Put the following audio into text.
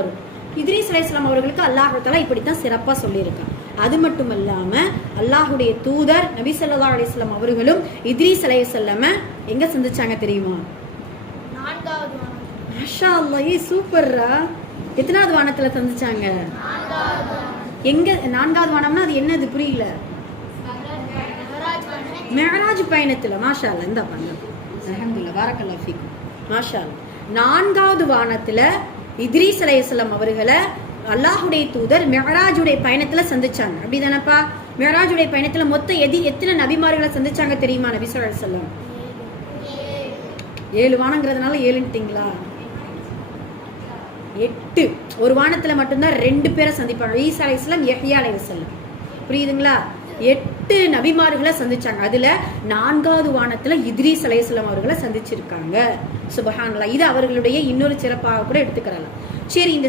வரும். இத்ரீஸ் அலைஹிஸ்ஸலாம் அவர்களுக்கு அல்லாஹ் தஆலா இப்படித்தான் சிறப்பா சொல்லியிருக்கான். அது மட்டும் இல்லாம அல்லாஹுடைய தூதர் நபி ஸல்லல்லாஹு அலைஹி வஸல்லம் அவர்களும் இத்ரீஸ் அலைஹிஸ்ஸலாம எங்க சந்திச்சாங்க தெரியுமா? நான்காவது வானம். மாஷா அல்லாஹ், சூப்பர்ரா. எத்தனாவது வானத்துல சந்திச்சாங்க? எங்க? நான்காவது வானம்னா அது என்னது புரியல? மிஅராஜ் பயணத்துல. மாஷா அல்லாஹ், இந்த பண்ணு. அல்ஹம்துலில்லாஹ், பாரக்கல்லாஹு ஃபீக்கும். மாஷா அல்லாஹ், நான்காவது வானத்துல இத்ரீஸ் அலைஹிஸ்ஸலாம் அவர்களை அல்லாஹுடைய தூதர் மிஅராஜுடைய பயணத்துல சந்திச்சாங்க. அப்படிதானப்பா? மிஅராஜுடைய பயணத்துல மொத்தம் எத்தனை நபிமார்களை சந்திச்சாங்க தெரியுமா? நபி ஸல்லல்லாஹு அலைஹி வஸல்லம் 7 வானங்கிறதுனால 7ன்ட்டீங்களா? 8. ஒரு வானத்துல மட்டும்தான் 2 பேரை சந்திப்பாங்க, ஈசா அலைஹிஸ்ஸலாம், யஹ்யா அலைஹிஸ்ஸலாம். புரியுதுங்களா? 8 நபிமார்களை சந்திச்சாங்க. அதுல 4வது வானத்துல இத்ரீஸ் அலைஹிஸ்ஸலாம் அவர்களை சந்திச்சிருக்காங்க. சுப்ஹானல்லாஹ். இது அவர்களுடைய இன்னொரு சிறப்பாக கூட எடுத்துக்கிறாங்க. சரி, இந்த